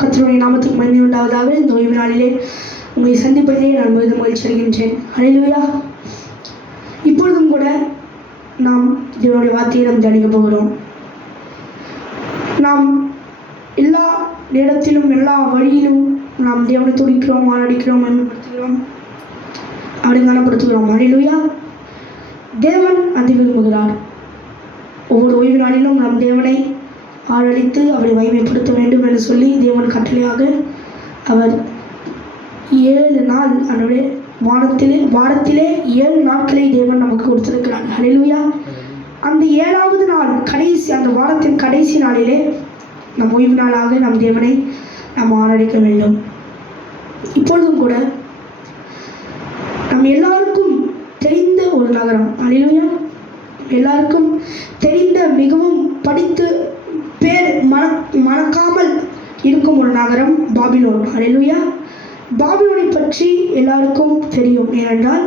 கர்த்தருடைய நாமத்துக்கு மகிமை உண்டாவதாக. இந்த ஓய்வு நாளிலே உங்களை சந்திப்பதிலே நான் மிகவும் மகிழ்ச்சி அடைகின்றேன். ஹல்லேலூயா. இப்பொழுதும் கூட நாம் தேவனுடைய வார்த்தையை நாம் தியானிக்க போகிறோம். நாம் எல்லா நேரத்திலும் எல்லா வழியிலும் நாம் தேவனை துதிக்கிறோம், ஆராதிக்கிறோம், மகிமைப்படுத்துகிறோம், அவரை கனப்படுத்துகிறோம். ஹல்லேலூயா. தேவன் அதை விரும்புகிறார். ஒவ்வொரு ஓய்வு நாளிலும் நாம் தேவனை ஆராதித்து அவரை மகிமைப்படுத்த வேண்டும் என்று சொல்லி தேவன் கட்டளையாக அவர் 7 நாள் அவருடைய வாரத்திலே 7 நாட்களை தேவன் நமக்கு கொடுத்திருக்கிறார். ஹல்லேலூயா. அந்த 7வது நாள் அந்த வாரத்தின் கடைசி நாளிலே நம் ஓய்வு நாளாக நம் தேவனை நாம் ஆராதிக்க வேண்டும். இப்பொழுதும் கூட நம் எல்லாருக்கும் தெரிந்த ஒரு நகரம், ஹல்லேலூயா, எல்லாருக்கும் தெரிந்த மிகவும் படித்து பேர் மறக்காமல் இருக்கும் ஒரு நகரம் பாபிலோன். ஹல்லேலூயா. பாபிலோனை பற்றி எல்லாருக்கும் தெரியும். ஏனென்றால்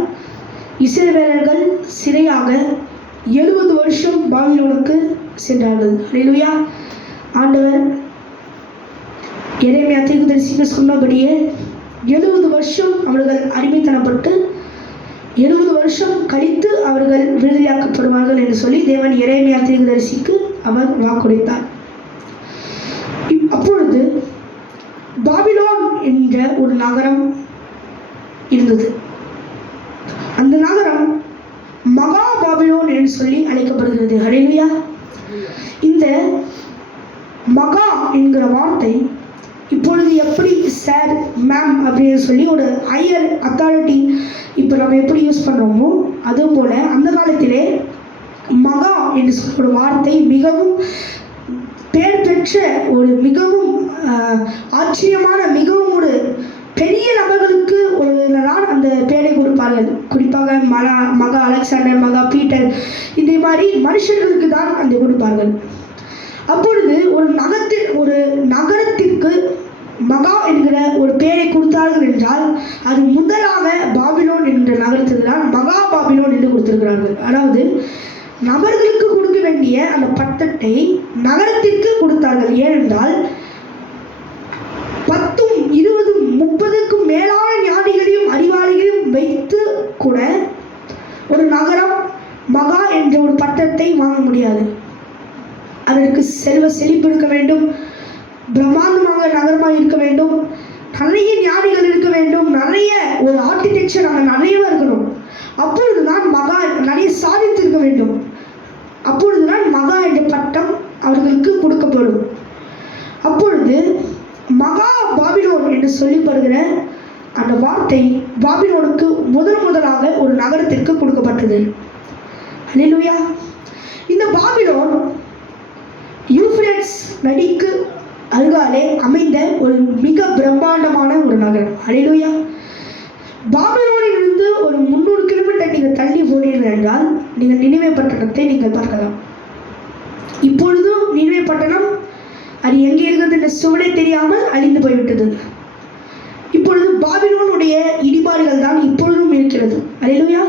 இஸ்ரவேலர்கள் சிறையாக 70 வருஷம் பாபிலோனுக்கு சென்றார்கள். ஹல்லேலூயா. ஆண்டவர் எரேமியா தீர்க்கதரிசிக்கு சொன்னபடியே 70 வருஷம் அவர்கள் அடிமைத்தனப்பட்டு 70 வருஷம் கழித்து அவர்கள் விடுதலையாக்கப்படுவார்கள் என்று சொல்லி தேவன் எரேமியா தீர்க்கதரிசிக்கு அவர் வாக்குரைத்தார். அப்பொழுது பாபிலோன் என்ற ஒரு நகரம் இருந்தது. அந்த நகரம் மகா பாபிலோன் என்று சொல்லி அழைக்கப்படுகிறது. ஹல்லேலூயா. இந்த மகா என்கிற வார்த்தை இப்பொழுது எப்படி சார், மேம் அப்படின்னு சொல்லி ஒரு ஹையர் அத்தாரிட்டி இப்போ நம்ம எப்படி யூஸ் பண்ணுறோமோ அதுபோல் அந்த காலத்திலே மகா என்று சொல்ல ஒரு வார்த்தை மிகவும் பேர் பெற்ற ஒரு மிகவும் ஆச்சரியமான மிகவும் ஒரு பெரிய நபர்களுக்கு ஒரு அந்த பேரை கொடுப்பார்கள். குறிப்பாக மகா அலெக்சாண்டர், மகா பீட்டர், இந்த மாதிரி மனுஷர்களுக்கு தான் அந்த கொடுப்பார்கள். அப்பொழுது ஒரு நகரத்திற்கு மகா என்கிற ஒரு பெயரை கொடுத்தார்கள் என்றால் அது முதலாக பாபிலோன் என்ற நகரத்துக்கு தான் மகா பாபிலோன் என்று கொடுத்திருக்கிறார்கள். அதாவது நபர்களுக்கு கொடுக்க வேண்டிய அந்த பட்டத்தை நகரத்திற்கு கொடுத்தார்கள். ஏனென்றால் 10, 20, 30க்கும் மேலான ஞானிகளையும் அறிவாளிகளையும் வைத்து கூட ஒரு நகரம் மகா என்ற ஒரு பட்டத்தை வாங்க முடியாது. அதற்கு செல்வ செழிப்பு இருக்க வேண்டும், பிரம்மாண்டமாக நகரமாக இருக்க வேண்டும், நிறைய ஞானிகள் இருக்க வேண்டும், நிறைய ஒரு ஆர்கிடெக்சர் அங்கே நிறையவே இருக்கணும். அப்பொழுதுதான் மகா நிறைய சாதித்திருக்க வேண்டும். அப்பொழுதுதான் மகா என்ற பட்டம் அவர்களுக்கு கொடுக்கப்படும். அப்பொழுது மகா பாபிலோன் என்று சொல்லப்படுகிற அந்த வார்த்தை பாபிலோனுக்கு முதலாக ஒரு நகரத்திற்கு கொடுக்கப்பட்டது. ஹல்லேலூயா. இந்த பாபிலோன் யூப்ரேட்ஸ் நதிக்கு அருகாலே அமைந்த ஒரு மிக பிரம்மாண்டமான ஒரு நகரம். ஹல்லேலூயா. பாபிலோனில் இருந்து ஒரு 300 கிலோமீட்டர் நீங்கள் தள்ளி போனீர்கள் என்றால் நீங்கள் நினிவே பட்டணத்தை நீங்கள் பார்க்கலாம். இப்பொழுதும் நினிவே பட்டணம் அது எங்கே இருக்கிறது என்ற சுவடே தெரியாமல் அழிந்து போய்விட்டது. இப்பொழுது பாபிலோனுடைய இடிபாடுகள் தான் இப்பொழுதும் இருக்கிறது. ஹல்லேலூயா.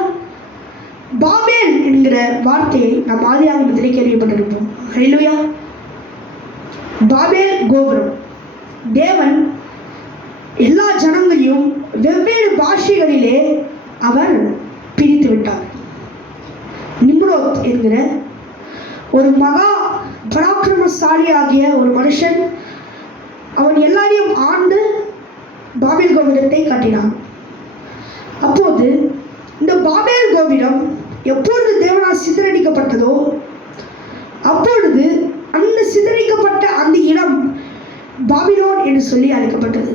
பாபேல் என்கிற வார்த்தையை நாம் ஆதியாகமத்திலே கேள்விப்பட்டிருப்போம். ஹல்லேலூயா. பாபேல் கோபுரம். தேவன் எல்லா ஜனங்களையும் வெவ்வேறு பாஷைகளிலே அவர் பிரித்து விட்டார். நிம்ரோத் என்கிற ஒரு மகா பராக்கிரமசாலியாகிய ஒரு மனுஷன், அவன் எல்லாரையும் ஆண்டு பாபேல் கோபுரத்தை கட்டினான். அப்போது இந்த பாபேல் கோபுரம் எப்பொழுது தேவனால் சிதறடிக்கப்பட்டதோ அப்பொழுது அந்த சிதறடிக்கப்பட்ட அந்த இடம் பாபிலோன் என்று சொல்லி அழைக்கப்பட்டது.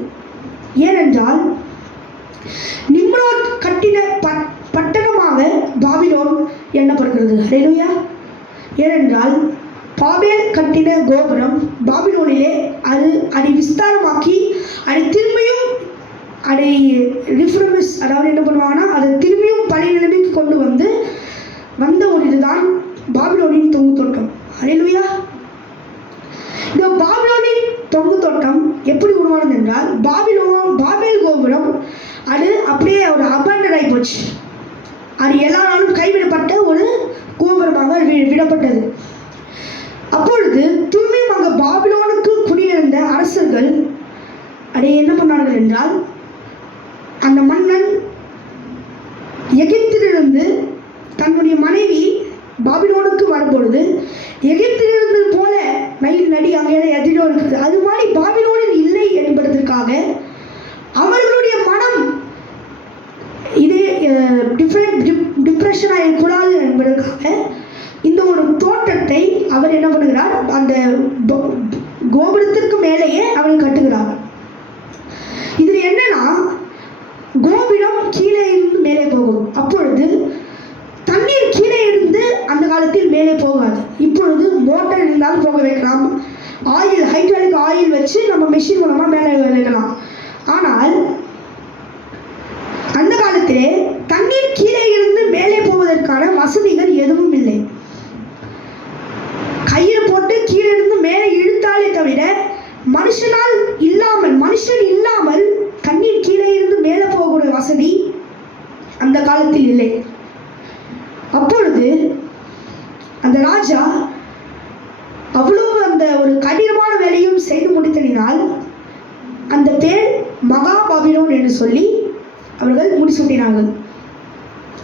ஏனென்றால் நிம்ரோத் கட்டின பட்டணமாக பாபிலோன் எண்ணப்படுகிறது. ஹல்லேலூயா. ஏனென்றால் பாபேல் கட்டின கோபுரம் பாபிலோனிலே அதை விஸ்தாரமாக்கி அதை திரும்பியும் அதை ரிஃபர்மிஸ், அதாவது என்ன பண்ணுவாங்கன்னா அதை திரும்பியும் பழைய நிலைமைக்கு கொண்டு வந்த ஒரு இதுதான் பாபிலோனின் தொங்கு தோட்டம். ஹல்லேலூயா. இந்த பாபிலோனின் தொங்கு தோட்டம் எப்படி உருவானது என்றால் பாபேல் கோபுரம் அது அப்படியே ஒரு அபண்டட் ஆகி போச்சு. அது எல்லா நாளும் கைவிடப்பட்ட ஒரு கோபுரமாக விடப்பட்டது. அப்பொழுது திரும்பியும் அங்கே பாபிலோனுக்கு குடியிருந்த அரசர்கள் அதை என்ன பண்ணார்கள் என்றால், அந்த மன்னன் எகிப்திலிருந்து தன்னுடைய மனைவி பாபிலோனுக்கு வரும்பொழுது, எகிப்திலிருந்து போல நைல் நதி அங்கே எதிரோ இருக்குது, அது மாதிரி பாபிலோனில் இல்லை என்பதற்காக அவர்களுடைய மனம் இதே டிப்ரெஷன் ஆகக்கூடாது என்பதற்காக இந்த ஒரு தோட்டத்தை அவர் என்ன பண்ணுகிறார், அந்த கோபுரத்திற்கு மேலேயே அவர் கட்டுகிறார். இதில் என்னன்னா, கோபுரம் கீழே இருந்து மேலே போகும். அப்பொழுது தண்ணீர் கீழே இருந்து அந்த காலத்தில் மேலே போகாது. இப்பொழுது மோட்டார் இருந்தாலும் போக வைக்கலாம், ஆயில் ஹைட்ராலிக் ஆயில் வச்சு நம்ம மெஷின் மூலமாக மேலே வைக்கலாம். ஆனால் அந்த காலத்திலே தண்ணீர் கீழே இருந்து மேலே போவதற்கான வசதிகள் எதுவும் இல்லை. கையில் போட்டு கீழே இருந்து மேலே இழுத்தாலே தவிர மனுஷன் இல்லாமல் தண்ணீர் கீழே இருந்து மேலே போகக்கூடிய வசதி அந்த காலத்தில் இல்லை. அப்பொழுது அந்த ராஜா அவ்வளவு அந்த ஒரு கடினமான வேலையும் செய்து முடித்ததினால் அந்த பேர் மகா பாபிலோன் என்று சொல்லி அவர்கள் முடிசூட்டினார்கள்.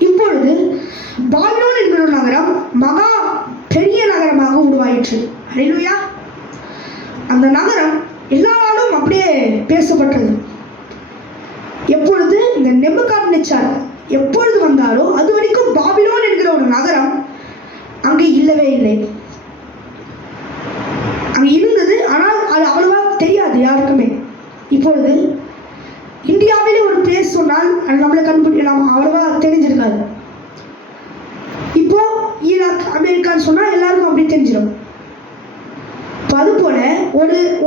இப்பொழுது பாபிலோன் என்கிற ஒரு நகரம் மகா பெரிய நகரமாக உருவாயிற்று. அல்லேலூயா. அந்த நகரம் எல்லாராலும் அப்படியே பேசப்பட்டது. எப்பொழுது இந்த நேபுகாத்நேச்சார் எப்பொழுது வந்தாரோ அது வரைக்கும் பாபிலோன் என்கிற ஒரு நகரம் அங்கே இல்லவே இல்லை. அங்கே இருந்தது, ஆனால் அது அவ்வளவா தெரியாது யாருக்குமே. இப்பொழுது இந்தியாவிலே ஒரு பிளேஸ் சொன்னால் அது நம்மளை கண்டுபிடிக்கலாம், அவ்வளவா தெரிஞ்சிருக்காது. இப்போ ஈராக் அமெரிக்கான்னு சொன்னால் எல்லாருக்கும் அப்படி தெரிஞ்சிடும். அதுபோல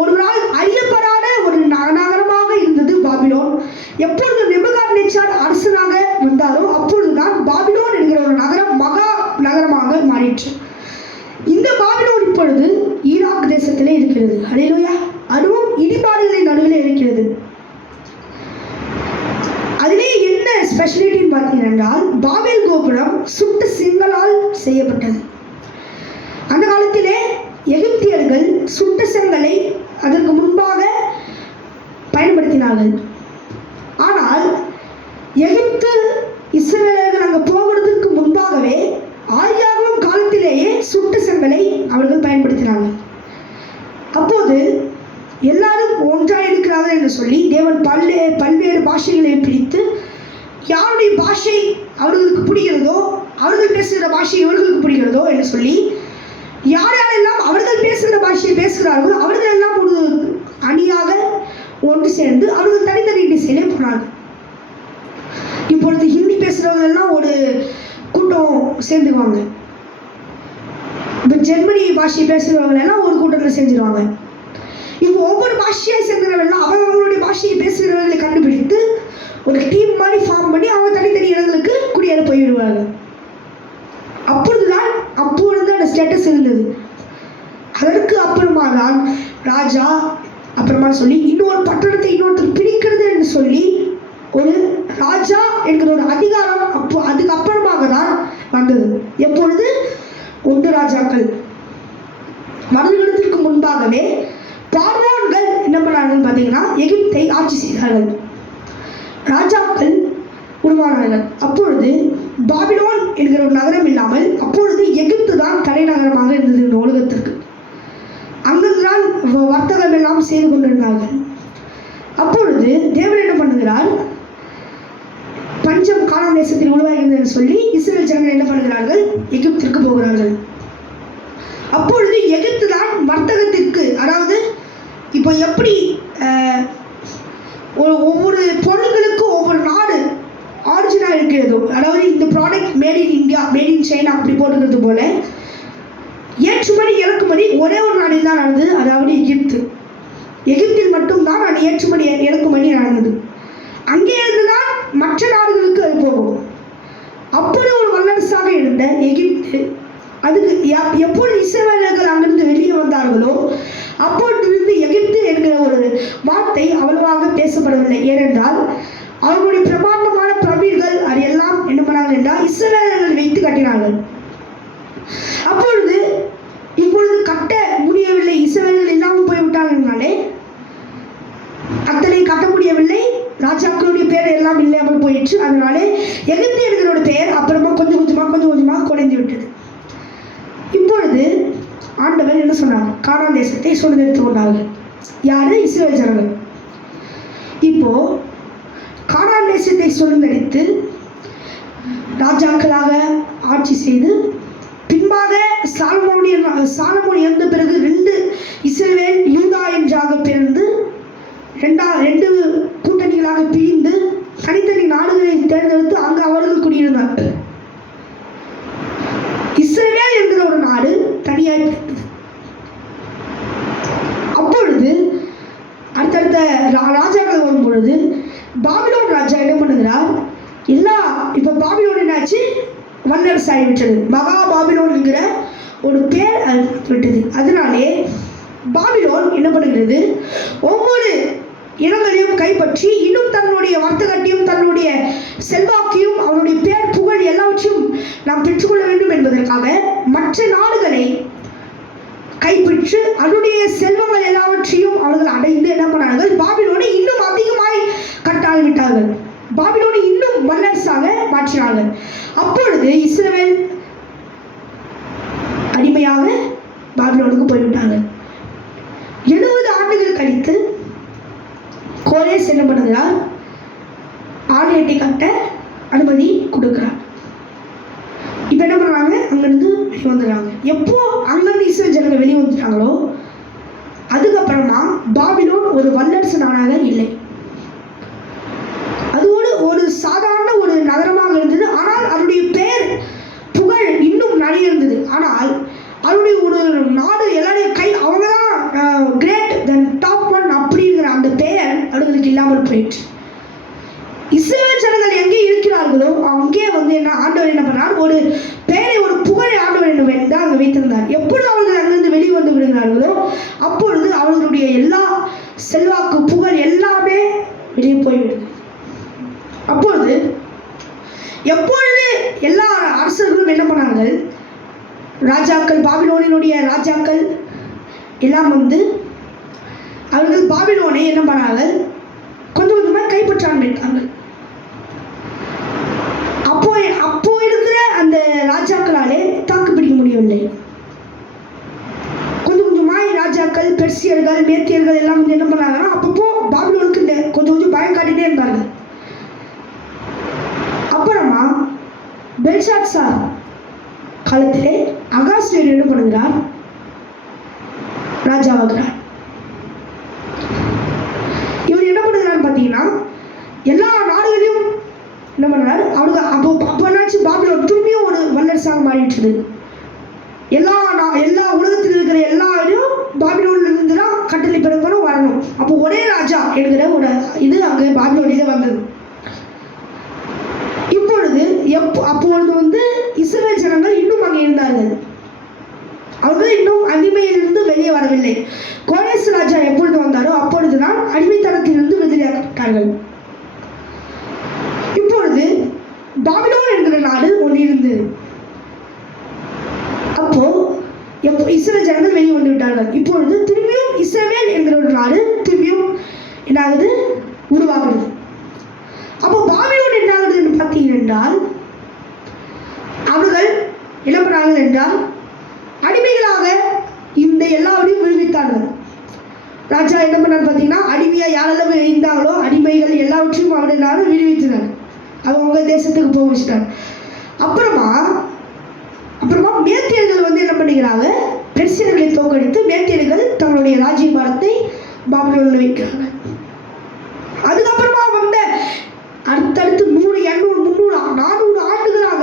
ஒரு நாள் அறியப்படாத ஒரு நகரமாக இருந்தது பாபிலோன். எப்பொழுது நேபுகாத்நேச்சார் அரசனாக வந்தாரோ அப்பொழுதுதான் பாபிலோன் என்கிற ஒரு நகரம் மகா நகரமாக மாறிற்று. இந்த பாபிலோன் இப்பொழுது ஈராக் தேசத்திலே இருக்கிறது. அல்லேலூயா. அதுவும் இடிபாடுகளின் நடுவில் இருக்கிறது. அதிலே என்ன ஸ்பெஷலிட்டின்னு பார்த்தீங்கன்னா, பாபேல் கோபுரம் சுட்ட செங்கலால் செய்யப்பட்டது. அந்த காலத்திலே எகிப்தியர்கள் சுட்ட செங்கலை அதற்கு முன்பாக பயன்படுத்தினார்கள். ஆனால் எகிப்து இஸ்ரவேலர்கள் அங்கே போகிறதுக்கு முன்பாகவே ஆதியாகமம் காலத்திலேயே சுட்ட செங்கலை அவர்கள் பயன்படுத்தினார்கள். அப்போது எல்லாரும் ஒன்றாக இருக்கிறார்கள் என்று சொல்லி தேவன் பல்வேறு பாஷைகளை பிரித்து, யாருடைய பாஷை அவர்களுக்கு பிடிக்கிறதோ, அவர்கள் பேசுகிற பாஷை இவர்களுக்கு பிடிக்கிறதோ என்று சொல்லி, யாரெல்லாம் அவர்கள் பேசுகிற பாஷையை பேசுகிறார்களோ அவர்கள் எல்லாம் ஒரு அணியாக ஒன்று சேர்ந்து அவர்கள் தனித்தனி திசையிலே போனார்கள். இப்பொழுது ஹிந்தி பேசுகிறவங்க எல்லாம் ஒரு கூட்டம் சேர்ந்துக்குவாங்க. இப்போ ஜெர்மனி பாஷை பேசுகிறவங்க எல்லாம் ஒரு கூட்டத்தில் செஞ்சிருவாங்க. இப்போ ஒவ்வொரு பாஷையை சேர்ந்தவர்கள் அவர்களுடைய பாஷையை பேசுகிறவர்களை கண்டுபிடித்து ஒரு டீம் மாதிரி ஃபார்ம் பண்ணி அவங்க தனித்தனி இடங்களுக்கு குடியேற போய்விடுவார்கள். அப்பொழுது அந்த ஸ்டேட்டஸ் இருந்தது. அதற்கு அப்புறமா தான் ராஜா அப்புறமா சொல்லி இன்னொரு பட்டணத்தை இன்னொருத்தர் பிடிக்கிறது என்று சொல்லி ஒரு ராஜா என்கிற ஒரு அதிகாரம் அதுக்கு அப்புறமாக தான் வந்தது. எப்பொழுது 1 ராஜாக்கள் வருடத்திற்கு முன்பாகவே பார்வோன்கள் என்ன பண்ணார்கள் பார்த்தீங்கன்னா, எகிப்தை ஆட்சி செய்தார்கள். ராஜாக்கள் உருவானார்கள். அப்பொழுது பாபிலோன் என்கிற ஒரு நகரம் இல்லாமல் அப்பொழுது எகிப்து தான் தலைநகரமாக இருந்தது இந்த உலகத்திற்கு. அங்குதான் வர்த்தகம் எல்லாம் செய்து கொண்டிருந்தார்கள். அப்பொழுது தேவன் என்ன பண்ணுகிறார், பஞ்சம் கானான் தேசத்தில் உருவாகிறது சொல்லி இஸ்ரவேல் ஜனங்கள் என்ன பண்ணுகிறார்கள், எகிப்திற்கு போகிறார்கள். அப்பொழுது எகிப்து தான் வர்த்தகத்திற்கு, அதாவது இப்போ எப்படி ஒவ்வொரு பொருட்களுக்கும் ஒவ்வொரு நாடு ஆரிஜினாக இருக்கிறதோ, அதாவது இந்த product made in India, made in China அப்படி போட்டுக்கிறது போல ஏற்றுமதி இறக்குமதி ஒரே ஒரு நாடில் தான் நடந்தது, அதாவது எகிப்து. எகிப்தில் மட்டும்தான் அந்த ஏற்றுமதி இறக்குமதி நடந்தது. அங்கே இருந்துதான் மற்ற நாடுகளுக்கு அது போகும். அப்படி ஒரு வல்லரசாக இருந்த எகிப்து, அதுக்கு எப்பொழுது இஸ்ரவேலர்கள் அங்கிருந்து வெளியே வந்தார்களோ அப்பொழுது எகிப்து என்கிற ஒரு வார்த்தை அவ்வளவாக பேசப்படவில்லை. ஏனென்றால் அவர்களுடைய பிரமாண்டமான பிரமிடுகள் அது எல்லாம் என்ன பண்ணாங்க என்றால் இஸ்ரவேலர்கள் வைத்து கட்டினார்கள். இப்பொழுது கட்ட முடியவில்லை, இஸ்ரவேலர்கள் இல்லாமல் போய்விட்டாங்கனாலே அத்தனை முடியவில்லை. ராஜாக்களுடைய பேர் எல்லாம் இல்லாமல் போயிடுச்சு. அதனாலே எகிப்தியர்களோட பெயர் அப்புறமா கொஞ்சம் கொஞ்சமாக குறைந்து விட்டது. இப்பொழுது ஆண்டவர் என்ன சொன்னார்? கானான் தேசத்தை சுதந்திரித்துக் கொண்டார்கள். யாரு? இஸ்ரவேல் ஜனங்கள். இப்போ கானான் தேசத்தை சுதந்திரித்து ராஜாக்களாக ஆட்சி செய்து பின்பாக சாலமோன் இறந்த பிறகு 2 இஸ்ரவேல் யூதா என்றாக பிறந்து 2 கூட்டணிகளாக பிரிந்து தனித்தனி நாடுகளை தேர்ந்தெடுத்து அங்கு அவர்கள் குடியிருந்தார்கள். இஸ்ரவேல் என்கிற ஒரு நாடு தனியாய் பிரிந்தது. அப்பொழுது அடுத்தடுத்த ராஜாக்கள் வரும் பொழுது பாபிலோன் ராஜா என்ன பண்ணுகிறார்? இப்ப பாபிலோன் என்னாச்சு? வல்லரசு ஆகிவிட்டது. மகா பாபிலோன் என்கிற ஒரு பேர் விட்டது. அதனாலே பாபிலோன் என்ன பண்ணுகிறது? ஒவ்வொரு இடங்களையும் கைப்பற்றி இன்னும் தன்னுடைய வர்த்தகத்தையும் தன்னுடைய செல்வாக்கையும் அவருடைய பேர் புகழ் எல்லாவற்றையும் நாம் பெற்றுக்கொள்ள வேண்டும் என்பதற்காக மற்ற நாடுகளை கைப்பற்றி அதனுடைய செல்வங்கள் எல்லாவற்றையும் அவர்கள் அடைந்து என்ன பண்ணார்கள்? பாபிலோனை இன்னும் அதிகமாய் கட்டாவிட்டார்கள். பாபிலோனை இன்னும் வல்லரசாக மாற்றினார்கள். அப்பொழுது இஸ்ரவேல் அடிமையாக பாபிலோனுக்கு போய்விட்டார்கள். 70 ஆண்டுகள் கழித்து கோரேஸ் என்ன பண்ணுகிறார்? ஆலயத்தை கட்ட அனுமதி கொடுக்கிறார். இப்ப என்ன பண்றாங்க? அங்கிருந்து வெளியே வந்துடுறாங்க. எப்போ அங்கிருந்து இஸ்ரவேல் ஜனங்கள் வெளியே வந்துட்டாங்களோ அதுக்கப்புறமா பாபிலோன் ஒரு வல்லரசு நாடாக இல்லை. அதோடு ஒரு சாதாரண ஒரு நகரமாக இருந்தது. ஆனால் அதனுடைய பெயர் புகழ் இன்னும் நிறைய இருந்தது. ஆனால் அவருடைய ஒரு நாடு எல்லாரையும் அவங்க தான் கிரேட் தென் டாப் 1 அப்படிங்கிற அந்த பெயர் அவர்களுக்கு இல்லாமல் போயிடுச்சு. இஸ்ரவேல் ஜனங்கள் எங்கே இருக்கிறார்களோ அங்கே என்ன ஆண்டவர் என்ன பண்ணார்? ஒரு பெயரை ஒரு புகழை ஆண்டவர் என்ன அங்கே வைத்திருந்தார். எப்பொழுது அவர்கள் அங்கிருந்து வெளியே வந்து விடுகிறார்களோ அப்பொழுது அவர்களுடைய எல்லா செல்வாக்கு புகழ் எல்லாமே வெளியே போய்விடுது. அப்பொழுது எப்பொழுது எல்லா அரசர்களும் என்ன பண்ணார்கள்? ராஜாக்கள் பாபிலோனினுடைய ராஜாக்கள் எல்லாம் அவர்கள் பாபிலோனை என்ன பண்ணார்கள்? கொஞ்சம் கொஞ்சமாக கைப்பற்ற ஆரம்பித்தார்கள். அப்போ இருக்கிற அந்த ராஜாக்களாலே தாக்கு பிடிக்க முடியவில்லை. கொஞ்சம் கொஞ்சமாய் ராஜாக்கள் பெர்சியர்கள் மேத்தியர்கள் எல்லாம் என்ன பண்ணாங்கன்னா அப்பப்போ பாபிலோனுக்கு கொஞ்சம் கொஞ்சம் பயம் காட்டிட்டே இருந்தார்கள். அப்புறமா பெல்ஷாத்சார் காலத்திலே அகாஸ்வேரு என்ன பண்ணுகிறார்? ராஜாவாகிறார். இவர் என்ன பண்ணுகிறார் பார்த்தீங்கன்னா எல்லா நாடுகளையும் என்ன பண்ணுறாரு? அவருக்கு அப்போ என்னாச்சு? பாபிலோன் திரும்பியும் ஒரு வல்லரசாக மாறிடுச்சு. எல்லா உலகத்தில் இருக்கிற எல்லாரையும் பாபிலோன்ல இருந்து தான் கட்டளை பிறக்கணும் வரணும். அப்போ ஒரே ராஜா என்கிற ஒரு இது அங்கே பாபிலோனிலே வந்தது. இப்பொழுது அப்பொழுது இஸ்ரவேல் ஜனங்கள் இன்னும் அங்கே இருந்தார்கள். அவர்கள் இன்னும் அடிமையிலிருந்து வெளியே வரவில்லை. கோரேஸ் ராஜா எப்பொழுது வந்தாரோ அப்பொழுதுதான் அடிமைத்தனத்திலிருந்து விடுதலையாக்கப்பட்டார்கள். இப்பொழுது பாபிலோன் என்கிற நாடு ஒன்று இருந்தது. அப்போ இஸ்ரவேல் ஜனங்கள் வெளியே வந்து விட்டார்கள். இப்பொழுது திரும்பியும் இஸ்ரவேல் என்கிற ஒரு நாடு திரும்பியும் என்னாகுது? உருவாகுது. அப்போ பாபிலோன் என்ன ஆகுது என்று பார்த்தீர்கள் என்றால் அவர்கள் என்ன பண்ணார்கள் என்றால் அடிமைகளாக இந்த எல்லாரையும் விடுவித்தார்கள். ராஜா என்ன பண்ணார் பார்த்தீங்கன்னா அடிமையாக யாரெல்லாம் இருந்தாங்களோ அடிமைகள் எல்லாவற்றையும் அவர்களால் விடுவித்தனர். அவங்க தேசத்துக்கு போக வச்சிட்டார். அப்புறமா மேத்தியர்கள் என்ன பண்ணிக்கிறாங்க? பெர்சியர்களை தோற்கடித்து மேத்தியர்கள் தங்களுடைய ராஜ்யபாரத்தை பாபிலோனில் வைக்கிறாங்க. அதுக்கப்புறமா அடுத்தடுத்து 100, 200, 300, 400 ஆண்டுகளாக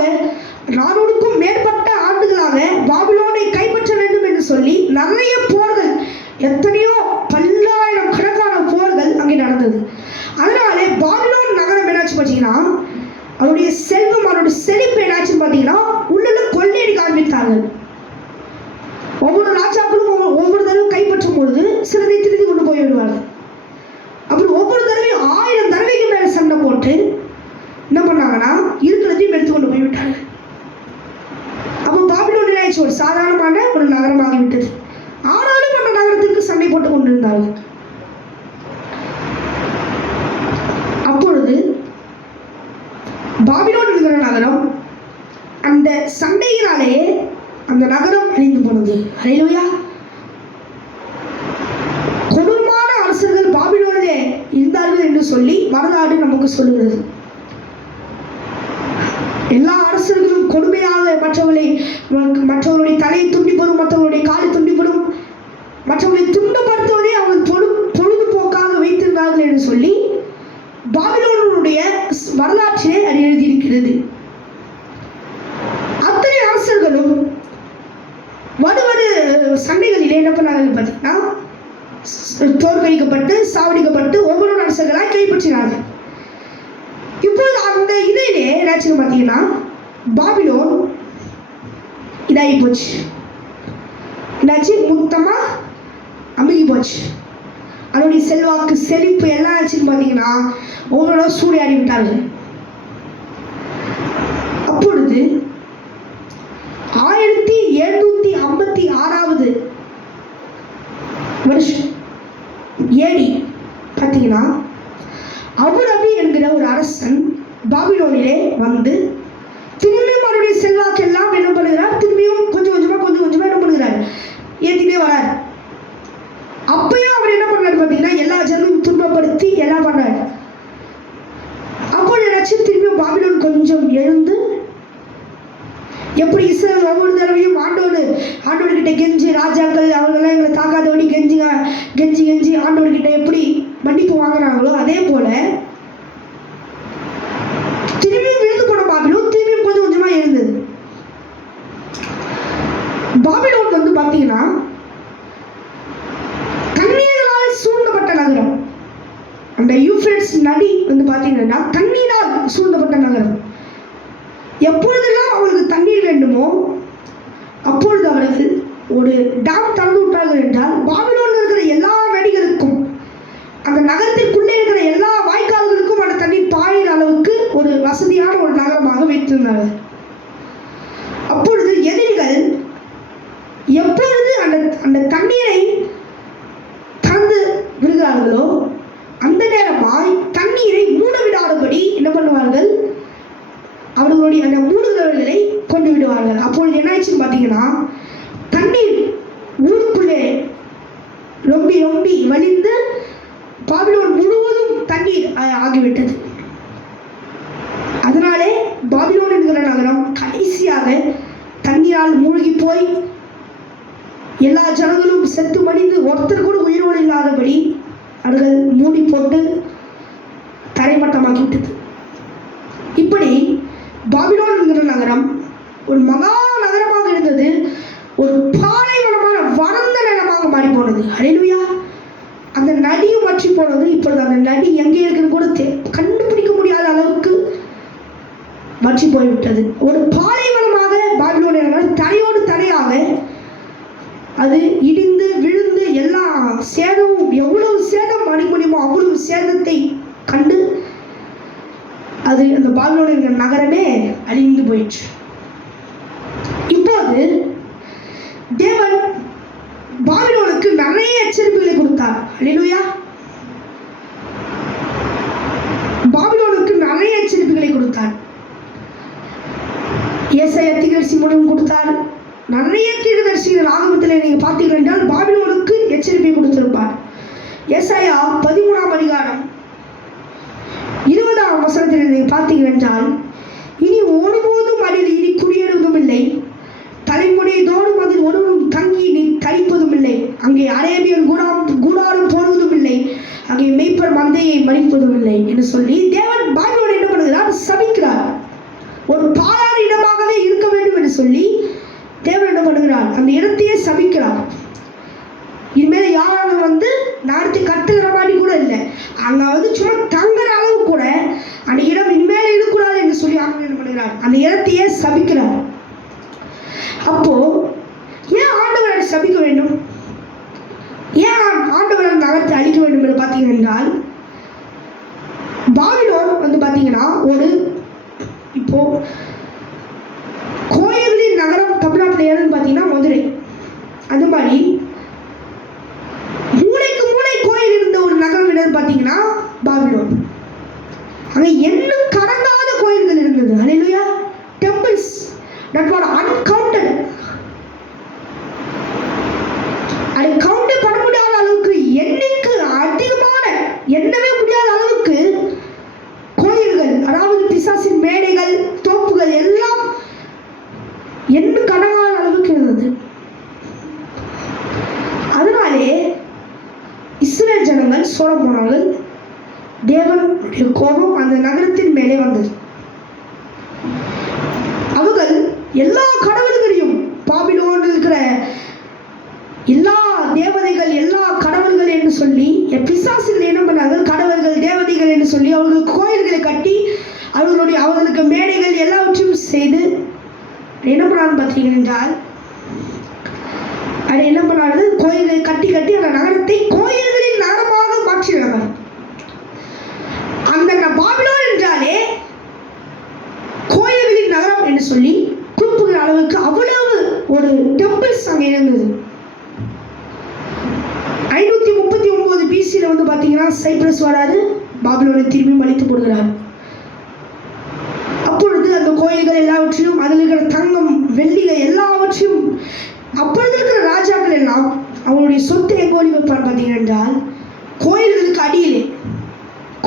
400க்கும் மேற்பட்ட ஆண்டுகளாக பாபிலோனை கைப்பற்ற வேண்டும் என்று சொல்லி நிறைய போர்கள், எத்தனையோ பல்லாயிரம் கணக்கான போர்கள் அங்கே நடந்தது. அதனாலே பாபிலோன் நகரம் என்னாச்சு பார்த்தீங்கன்னா அவருடைய செல்வம் அவருடைய செழிப்பு என்னாச்சுன்னு பார்த்தீங்கன்னா உள்ள கொள்ளையடிக்க ஆரம்பித்தார்கள். ஒவ்வொரு ராஜாக்களும் ஒவ்வொரு தடவை கைப்பற்றும் பொழுது சிலதை திருத்தி கொண்டு போய் விடுவார்கள். அப்புறம் ஒவ்வொரு தடவையும் 1000 தடவைக்கு மேல சண்டை போட்டு என்ன பண்ணாங்கன்னா இருக்கிறதையும் எடுத்துக்கொண்டு போய்விட்டார்கள். அப்போ பாபிலோன் ஒரு சாதாரணமான ஒரு நகரமாகிவிட்டது. ஆனாலும் அந்த நகரத்திற்கு சண்டை போட்டு பாபிலோன் என்கிற நகரம் அந்த சண்டையினாலேயே அந்த நகரம் அழிந்து போனது. ஹல்லேலூயா. கொடூரமான அரசர்கள் பாபிலோனிலே இருந்தார்கள் என்று சொல்லி வரலாறு நமக்கு சொல்லுகிறது. எல்லா அரசர்களும் கொடுமையாக மற்றவர்களுடைய தலையை துண்டிப்பதும், மற்றவர்களுடைய காலை துண்டிப்பதும், மற்றவர்களை துன்பப்படுத்துவதை அவர்கள் பொழுதுபோக்காக வைத்திருந்தார்கள் என்று சொல்லி பாபிலோனுடைய வரலாற்றிலே அது எழுதியிருக்கிறது. அத்தனை அரசர்களும் வடுவடு சண்டைகளிலே என்ன பண்ணார்கள் பார்த்தீங்கன்னா, தோற்கடிக்கப்பட்டு சாவடிக்கப்பட்டு ஒவ்வொரு அரசர்களாக கைப்பற்றினார்கள். இப்போது அந்த இதிலே என்னாச்சு பார்த்தீங்கன்னா, பாபிலோன் இதாகி போச்சு. என்னாச்சு? மொத்தமா அமுகி போச்சு. அதனுடைய செல்வாக்கு செழிப்பு எல்லாம் ஆச்சுன்னு பார்த்தீங்கன்னா ஒவ்வொரு சூறையாடி விட்டார்கள். அப்பொழுது 1756 வருஷம் ஏடி பார்த்தீங்கன்னா அபுரபி என்கிற ஒரு அரசன் பாபிலோனிலே வந்து திரும்பியும் அவருடைய செல்வாக்கு எல்லாம் என்ன பண்ணுகிறார்? திரும்பியும் கொஞ்சம் கொஞ்சமா என்ன பண்ணுகிறார்? ஏற்றிட்டே வரார். அப்பயும் அவர் என்ன பண்ணார் பார்த்தீங்கன்னா, எல்லா ஜனங்களும் துன்பப்படுத்தி எல்லாம் பண்ணார். அப்போ என்னாச்சு? திரும்பியும் பாபிலோன் கொஞ்சம் எழுந்து, எப்படி இஸ்ரவேல் ஒவ்வொரு தடவையும் ஆண்டோர்கிட்ட கெஞ்சி, ராஜாக்கள் அவர்களெல்லாம் எங்களை தாக்காதபடி கெஞ்சி ஆண்டோர்கிட்ட எப்படி மன்னிப்பு வாங்கினாங்களோ அதே போல திரும்பியும் விழுந்து போன பாபிலோன் திரும்பியும் கொஞ்சம் கொஞ்சமா எழுந்தது. பாபிலோன் வந்து பார்த்தீங்கன்னா தண்ணீரால் சூழ்ந்தப்பட்ட நகரம். அந்த யூஃப்ரேட்ஸ் நதி வந்து பார்த்தீங்கன்னா தண்ணீரால் சூழ்ந்தப்பட்ட நகரம். எப்பொழுதெல்லாம் அவர்களுக்கு தண்ணீர் வேண்டுமோ அப்பொழுது அவர்கள் ஒரு டேம் திறந்து விட்டார்கள் என்றால் பாபிலோனில் இருக்கிற எல்லா நதிகளுக்கும், அந்த நகரத்திற்குள்ளே இருக்கிற எல்லா வாய்க்கால்களுக்கும் அந்த தண்ணீர் பாயிற அளவுக்கு ஒரு வசதியான ஒரு நகரமாக வைத்திருந்தார்கள். அப்பொழுது எதிரிகள் எப்பொழுது அந்த தண்ணீரை திறந்து விடுகிறார்களோ அந்த நேரமாய் தண்ணீரை மூடவிடாதபடி என்ன பண்ணுவார்கள்? அவர்களுடைய அந்த மூடுகிறவர்களை கொண்டு விடுவார்கள். அப்பொழுது என்ன ஆச்சுன்னு பார்த்தீங்கன்னா, தண்ணீர் ஊருக்குள்ளே ரொம்பி வலிந்து பாபிலோன் முழுவதும் தண்ணீர் ஆகிவிட்டது. அதனாலே பாபிலோன் என்கிற நகரம் கடைசியாக தண்ணீரால் மூழ்கி போய் எல்லா ஜனங்களும் செத்து மடிந்து ஒருத்தர் கூட உயிரோடு இல்லாதபடி அவர்கள் மூடி போட்டு தரைமட்டமாக்கிவிட்டது. இப்படி பாபிலோன் என்கிற நகரம் ஒரு மகா நகரமாக இருந்தது, ஒரு பாலைவனமான வறண்ட நிலமாக மாறி போனது. ஹல்லேலூயா. அந்த நதியும் வற்றி போனது. இப்பொழுது அந்த நதி எங்கே இருக்குன்னு கூட கண்டுபிடிக்க முடியாத அளவுக்கு வற்றி போய்விட்டது. ஒரு பாலைவனமாக பாபிலோன் நகரம் தரையோடு தரையாக அது இடிந்து விழுந்து எல்லா சேதமும், எவ்வளவு சேதம் அடைய முடியுமோ அவ்வளவு சேதத்தை கண்டு அது அந்த பாபிலோன் என்கிற நகரமே அழிந்து போயிற்று. இப்போது தேவன் பாபிலோனுக்கு நிறைய எச்சரிப்புகளை கொடுத்தார். ஹல்லேலூயா. பாபிலோனுக்கு நிறைய எச்சரிப்புகளை கொடுத்தார். ஏசாயா தீர்க்கதரிசி மூலம் கொடுத்தார். நிறைய தீர்க்கதரிசிகள் ஆகமத்தில் நீங்க பார்த்தீர்கள் என்றால் பாபிலோனுக்கு எச்சரிப்பை கொடுத்திருப்பார். ஏசாயா 13ஆம் அதிகாரம் 20ஆம் வசனத்தில் நீங்கள் பார்த்தீர்கள் என்றால், இனி ஒருபோதும் அதில் இனி குடியேறுவதும் இல்லை, தலைமுறைதோறும் அதில் ஒருவரும் தங்கி நீ கழிப்பதும் இல்லை, அங்கே அரேபியன் கூடாரம் போடுவதும் இல்லை, அங்கே மெய்ப்பர் மந்தையை மறிப்பதும் இல்லை என்று சொல்லி தேவன் பாபிலோனை என்ன பண்ணுகிறார்? சபிக்கிறார். ஒரு பாழான இடமாகவே இருக்க வேண்டும் என்று சொல்லி தேவன் என்ன பண்ணுகிறார்? அந்த இடத்தையே சபிக்கிறார். இனிமேல் யாரும் வந்து நடத்தி கட்டுகிற மாதிரி கூட இல்லை, அங்க வந்து சும்மா தங்குற அளவு கூட அந்த இடம் இனிமேல் இருக்கக்கூடாது என்று சொல்லி அவங்க என்ன பண்ணுகிறார்? அந்த இடத்தையே சபிக்கிறார். அப்போ ஏன் ஆண்டவர் சபிக்க வேண்டும்? ஏன் ஆண்டவர் அந்த நகரத்தை அழிக்க வேண்டும் என்று பார்த்தீங்கன்னா என்றால், பாபிலோன் வந்து பார்த்தீங்கன்னா ஒரு இப்போ கோயில்களின் நகரம் தமிழ்நாட்டில் ஏதுன்னு பார்த்தீங்கன்னா மதுரை. அது மாதிரி மூளைக்கு மூளை கோயில் இருந்த ஒரு நகரம் என்னன்னு பார்த்தீங்கன்னா பாபிலோன். அங்கே இன்னும் கடந்தாத கோயில்கள் இருந்தது. பண்ணார்கள், தேவனுடைய கோபம் அந்த நகரத்தின் மேலே வந்தது. அவர்கள் எல்லா கடவுள்களையும், பாபிலோனில் இருக்கிற எல்லா தேவதைகள், எல்லா கடவுள்கள் என்று சொல்லி, பிசாசுகள் என்ன பண்ணார்கள், கடவுள்கள் தேவதைகள் என்று சொல்லி அவர்கள் கோயில்களை கட்டி அவர்களுக்கு மேடைகள் எல்லாவற்றையும் செய்து என்ன பண்ணாங்க பார்த்தீர்கள் என்றால், அதை என்ன பண்ணார்கள், கோயில்களை கட்டி கட்டி அந்த நகரத்தை கோயில்களின் நகரமாக மாற்றினார்கள். அந்த பாபிலோன் என்றாலே கோயில்களின் நகரம் என்று சொல்லி குறிப்பிடுகிற அளவுக்கு அவ்வளவு ஒரு டெம்பிள்ஸ் அங்கே இருந்தது. 539 BC-ல வந்து பார்த்தீங்கன்னா சைப்ரஸ் வராது, பாபிலோனை திரும்பி அழித்து போடுகிறார். அப்பொழுது அந்த கோயில்கள் எல்லாவற்றையும், அதில் இருக்கிற தங்கம் வெள்ளிகள் எல்லாவற்றையும், அப்பொழுது இருக்கிற ராஜாக்கள் எல்லாம் அவங்களுடைய சொத்தை எங்கே ஒளி வைப்பார் பார்த்தீங்கன்னா என்றால், கோயில்களுக்கு அடியிலே,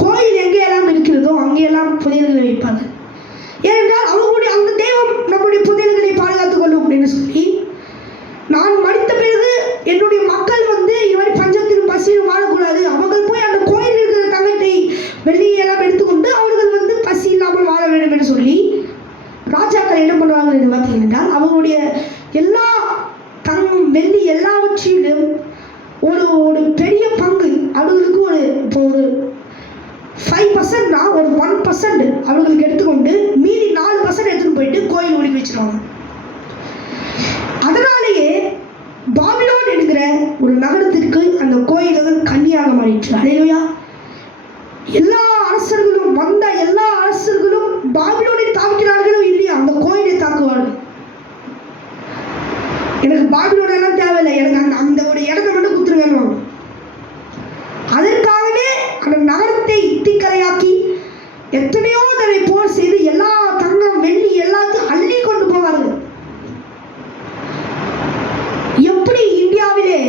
கோயில் எங்கேயெல்லாம் இருக்கிறதோ அங்கேயெல்லாம் புதையல்களை வைப்பார்கள். ஏனென்றால் அவங்களுடைய அந்த தெய்வம் நம்முடைய புதையல்களை பாதுகாத்துக் கொள்ளும் அப்படின்னு சொல்லி, நான் மடித்த பிறகு என்னுடைய மக்கள் வந்து இதுவரை பஞ்சத்திலும் பசியிலும் வாழக்கூடாது, அவர்கள் போய் அந்த கோயில் இருக்கிற தங்கத்தை வெள்ளியெல்லாம் எடுத்துக்கொண்டு அவர்கள் வந்து பசி இல்லாமல் வாழ வேண்டும் என்று சொல்லி ராஜாக்கள் என்ன பண்ணுவாங்க என்று பார்த்தீங்கன்னா, அவங்களுடைய எல்லா தங்கம் வெள்ளி எல்லாவற்றிலும் ஒரு பெரிய பங்கு அவர்களுக்கு இப்போ ஒரு 5%னா ஒரு 1% அவர்களுக்கு எடுத்துக்கொண்டு மீதி 4% எடுத்துட்டு போயிட்டு கோயில் ஒளி வச்சிருவாங்க. அதனாலேயே பாபிலோன் என்கிற ஒரு நகரத்திற்கு அந்த கோயில்கள் கன்னியாக மாறிற்று. அல்லேலூயா. எல்லா அரசர்களும் வந்த எல்லா அரசர்களும் பாபிலோனை தாக்கினார்களோ இல்லையா, அந்த கோயிலை தாக்குவார்கள். எனக்கு பாபிலோன் எல்லாம் தேவையில்லை, எனக்கு அந்த ஒரு இடத்தை மட்டும் குத்துருங்க. அதற்காகவே அந்த நகரத்தை தீக்கரையாக்கி எத்தனையோ தடவை போர் செய்து எல்லா தங்கம் வெள்ளி எல்லாத்தையும் அள்ளி கொண்டு போவார்கள். எப்படி இந்தியாவிலே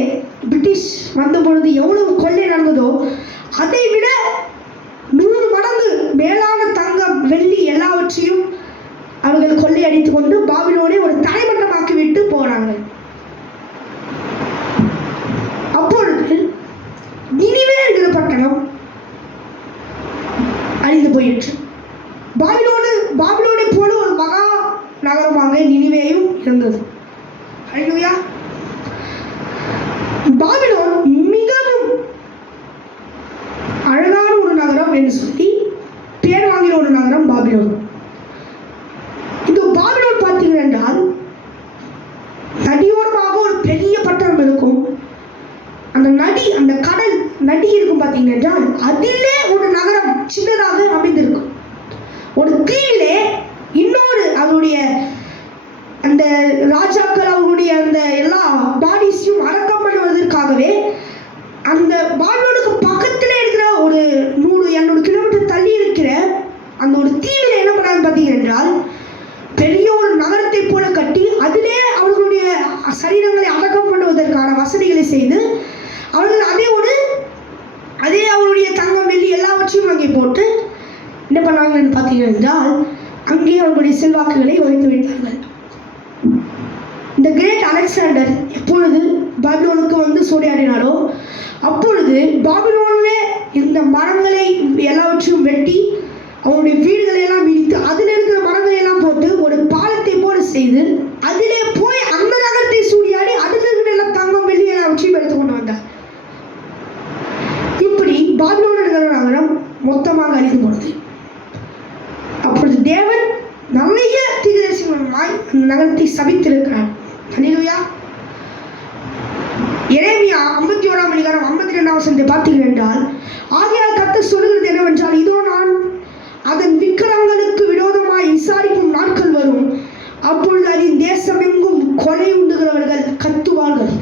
பிரிட்டிஷ் வந்த பொழுது எவ்வளவு கொள்ளை நடந்ததோ அதை விட 100 மடங்கு மேலான தங்கம் வெள்ளி எல்லாவற்றையும் அவர்கள் கொள்ளையடித்துக் கொண்டு பாபிலோனை ஒரு தரைமட்டமாக்கி விட்டு போனார்கள். அப்பொழுது நினிவே என்கிற பட்டணம் அழிந்து போயிற்று. பாபிலோனை போல ஒரு மகா நகரமாக நினிவேயும் இருந்தது. அல்லேலூயா. பாபிலோன் மிகவும் அழகான ஒரு நகரம் என்று சொல்லி பேர் வாங்கின ஒரு நகரம் பாபிலோன். இந்த பாபிலோன் பார்த்தீர்கள் என்றால் நதியோரமாக ஒரு பெரிய பட்டணம் இருக்கும். அந்த நதி, அந்த கடல் நதி இருக்கும் பார்த்தீங்க என்றால் அதிலே ஒரு நகரம் சின்னதாக அமைந்திருக்கும். ஒரு தீவிலே இன்னொரு அவருடைய அந்த ராஜாக்கள் அவருடைய அந்த எல்லா பாடிஸையும் அடக்கம் பண்ணுவதற்காகவே அந்த பாபிலோனுக்கு பக்கத்திலே இருக்கிற ஒரு 100-200 கிலோமீட்டர் தள்ளி இருக்கிற அந்த ஒரு தீவில என்ன பண்ணாங்க பார்த்தீங்க என்றால் பெரிய ஒரு நகரத்தை போல கட்டி அதிலே அவர்களுடைய சரீரங்களை அடக்கம் பண்ணுவதற்கான வசதிகளை செய்து அவர்கள் அதே அவருடைய தங்கம் வெள்ளி எல்லாவற்றையும் அங்கே போட்டு என்ன பண்ணாங்கன்னு பார்த்தீங்க என்றால் அங்கே அவர்களுடைய செல்வாக்குகளை ஒழித்து வைத்தார்கள். இந்த கிரேட் அலெக்சாண்டர் எப்பொழுது பாபிலோனுக்கு வந்து சூறையாடினாரோ அப்பொழுது பாபிலோனிலே இந்த மரங்களை எல்லாவற்றையும் வெட்டி அவருடைய வீடுகளை எல்லாம் இடித்து அதில் இருக்கிற மரங்களை எல்லாம் போட்டு ஒரு பாலத்தை போல செய்து அதிலே போய் அந்த நகரத்தை சூறையாடி அதில் இருக்கிற எல்லாம் தங்கம் வெள்ளி எல்லாவற்றையும் எடுத்து கொண்டு வந்தார். இப்படி பாபிலோன் என்கிற நகரம் மொத்தமாக அழிந்து போனது. அப்பொழுது தேவன் நிறைய தீர்க்கதரிசிகளாய் அந்த நகரத்தை சபித்திருக்கிறார். அல்லேலூயா. எரேமியா 51ஆம் அதிகாரம் 52ஆம் வசனத்தை பார்த்தீர்கள் என்றால், ஆகையால் கர்த்தர் சொல்லுகிறது என்னவென்றால், இதோ நான் அதன் விக்கிரகங்களுக்கு விரோதமாய் விசாரிக்கும் நாட்கள் வரும், அப்பொழுது அதன் தேசமெங்கும் கொலை உண்டுகிறவர்கள் கத்துவார்கள்.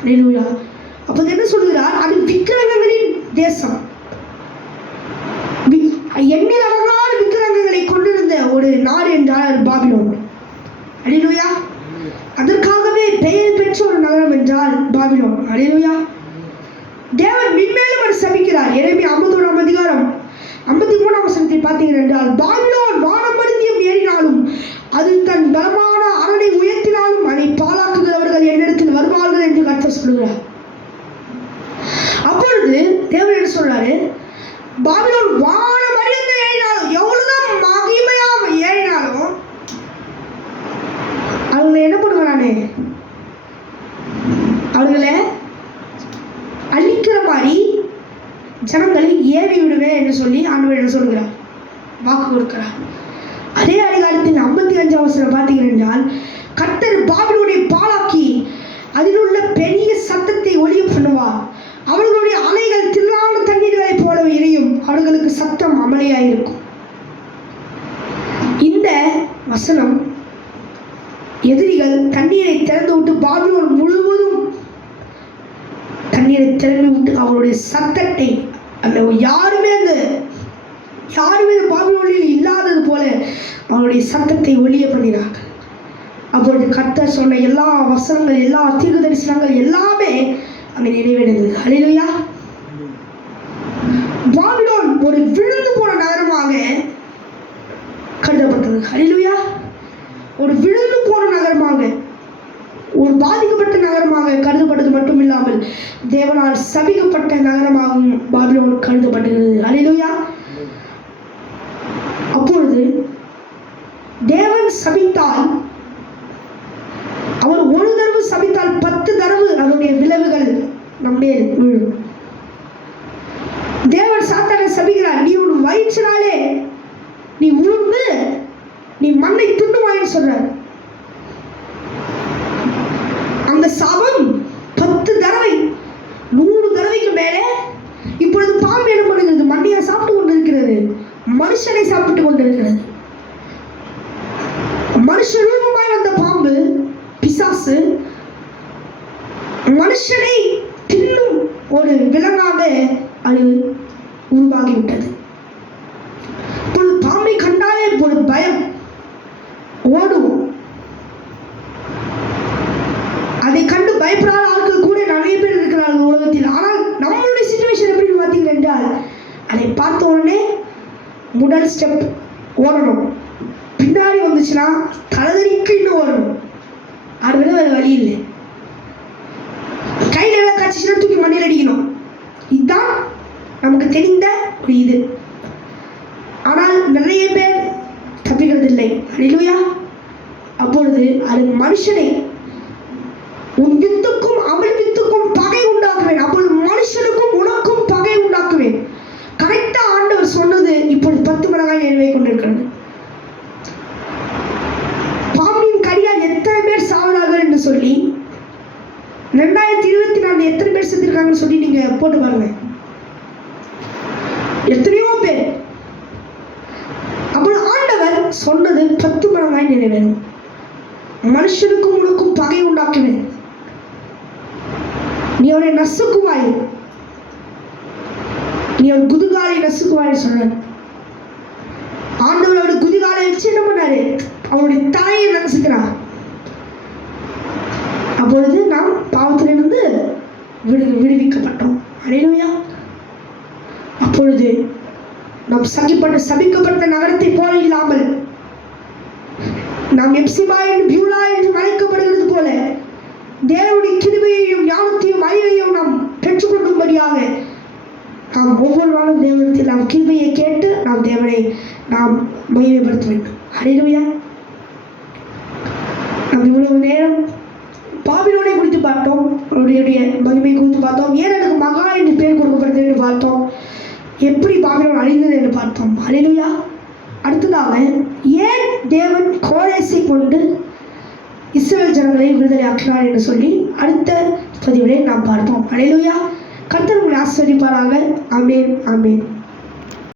அல்லேலூயா. அப்போது என்ன சொல்கிறார், அது விக்கிரகங்களின் தேசம், எண்ணில் அடங்காத விக்கிரகங்களை கொண்டிருந்த ஒரு நாடு என்றால் பாபிலோன். அல்லேலூயா. அதற்காகவே பெயர் பெற்ற ஒரு நகரம் என்றால் பாபிலோன். அல்லேலூயா. தேவன் மின்மேலும் அவர் சபிக்கிறார். எரேமியா 51ஆம் அதிகாரம் 53ஆம் வசனத்தை பார்த்தீர்கள் என்றால், பாபிலோன் வானம் மருந்தியம் ஏறினாலும் அது தன் பலமான அரணை உயர்த்தினாலும் அதை பாழாக்குகிறவர்கள் என்னிடத்தில் வருவார்கள் என்று கர்த்தர் சொல்கிறார். அப்பொழுது தேவன் என்ன சொல்றாரு, பாபிலோன் வான மரியத்தை ஏறினாலும், எவ்வளவுதான் மகிமையா ஏறினாலும் அவங்களை என்ன பண்ணுவானே, அவர்களை அழிக்கிற மாதிரி ஜனங்களை ஏவி விடுவேன் என்று சொல்லி ஆண்டவர் சொல்கிறார், வாக்கு கொடுக்கிறார். அதே அதிகாரத்தின் 55 வசனம் பார்த்தீர்கள் என்றால், கர்த்தர் பாபிலோனை பாழாக்கி அதில் உள்ள பெரிய சத்தத்தை ஒளிய பண்ணுவார். அவர்களுடைய அலைகள் திரளான தண்ணீர்களை போல இறையும், அவர்களுக்கு சத்தம் அமளியாயிருக்கும். இந்த வசனம் எதிரிகள் தண்ணீரை திறந்து விட்டு பாபிலோன் முழுவதும் தண்ணீரை திறந்து விட்டு அவருடைய சத்தத்தை அந்த யாருமே பாபிலோனில் இல்லாதது போல அவருடைய சத்தத்தை ஒளிய பண்ணினார்கள். அப்பொழுது கர்த்தர் சொன்ன எல்லா வசனங்கள், எல்லா தீர்க்க தரிசனங்கள் எல்லாமே அங்கே நிறைவேறுகிறது. ஹல்லேலூயா. பாபிலோன் ஒரு விழுந்து போன நகரமாக கருதப்பட்டது. ஹல்லேலூயா. ஒரு விழுந்து போன நகரமாக, ஒரு பாதிக்கப்பட்ட நகரமாக கருதப்பட்டது மட்டும் இல்லாமல் தேவனால் சபிக்கப்பட்ட நகரமாகவும் பாபிலோன் கருதப்படுகிறது. ஹல்லேலூயா. அப்பொழுது தேவன் சபித்தால், அவர் ஒரு தடவை சபித்தால் 10 தடவை அதனுடைய விளைவுகள் நம்மேல் விழும். தேவன் சாத்தானை சபிக்கிறார், நீ உன் வயிற்றினாலே நீ உழுந்து நீ மண்ணை துண்டுவாயின்னு சொல்றார். அந்த சாபம் 10 தடவை 100 தடவைக்கு மேலே. இப்பொழுது பாம்பு என்ன பண்ணுகிறது? மண்ணியை சாப்பிட்டு கொண்டிருக்கிறது, மனுஷனை சாப்பிட்டு கொண்டிருக்கிறது. மனுஷ ரூபமாய் வந்த பாம்பு பிசாசு மனுஷனை தின்னும் ஒரு விலங்காக அது உருவாகிவிட்டது. இப்பொழுது பாம்பை கண்டாலே இப்பொழுது பயம் ஓடும். அதை கண்டு பயப்படாத ஆட்கள் கூட நிறைய பேர் இருக்கிறார்கள் உலகத்தில். ஆனால் நம்மளுடைய சிச்சுவேஷன் எப்படி பார்த்தீங்க என்றால், அதை பார்த்த உடனே முதல் ஸ்டெப் ஓடணும், பின்னாடி வந்துச்சுன்னா தலைதறிக்கு இன்னும் ஓடணும். அது விட வேறு வழி இல்லை. கையில் எல்லாம் காய்ச்சிச்சுன்னா தூக்கி மண்ணில் அடிக்கணும். இதுதான் நமக்கு தெரிந்த ஒரு இது. ஆனால் நிறைய பேர் தப்பிக்கிறதில்லை. ஹல்லேலூயா. அப்பொழுது அது மனுஷனை, உன் வித்துக்கும் அவள் வித்துக்கும் பகை உண்டாக்குவேன், அப்பொழுது மனுஷனுக்கும் உனக்கும் பகை உண்டாக்குவேன். கரெக்டா ஆண்டவர் சொன்னது இப்பொழுது 10 மடங்காக நிறைவே கொண்டிருக்கிறது. பாம்பின் கடியால் எத்தனை பேர் சாவறார்கள் என்று சொல்லி 2024 எத்தனை பேர் செத்துருக்காங்கன்னு சொல்லி நீங்க போட்டு பாருங்க, எத்தனையோ பேர். அப்பொழுது ஆண்டவர் சொன்னது 10 மடங்காய் நிறைவேறும். மனுஷனுக்கும் உனக்கும் பகை உண்டாக்குவேன், நீ அவனை நசுக்குவாய், நீ அவன் குதிகாலை நசுக்குவாய் சொல்ற. ஆண்டவர் அவருடைய குதிகாலை வச்சு என்ன பண்ணாரு? அவருடைய தலையை நசுக்கிறார். அப்பொழுது நாம் பாவத்திலிருந்து விடுவிக்கப்பட்டோம். ஹல்லேலூயா. அப்பொழுது நாம் சபிக்கப்பட்ட நகரத்தை போல இல்லாமல், நாம் எப்சிபா என்று பியூலா என்று அழைக்கப்படுகிறது போல தேவனுடைய கிருபையையும் ஞானத்தையும் அறிவையும் நாம் பெற்றுக்கொள்ளும்படியாக நாம் ஒவ்வொரு நாளும் தேவனத்தில் நாம் கிருபையை கேட்டு நாம் தேவனை நாம் மகிமைப்படுத்த வேண்டும். ஹல்லேலூயா. நாம் இவ்வளவு நேரம் பாபிலோனை குறித்து பார்த்தோம், அவருடைய மகிமை குறித்து பார்த்தோம், ஏன் எனக்கு மகா என்று பெயர் கொடுக்கப்படுது என்று பார்த்தோம், எப்படி பாபிலோன் அழிந்தது என்று பார்த்தோம். ஹல்லேலூயா. அடுத்ததாக ஏன் தேவன் கோரேசை கொண்டு இஸ்ரவேல் ஜனங்களை விடுதலை ஆக்கினார் என்று சொல்லி அடுத்த பதிவிலே நாம் பார்ப்போம். ஹல்லேலூயா. கர்த்தர் உங்களை ஆசீர்வதிப்பாராக. ஆமென், ஆமென்.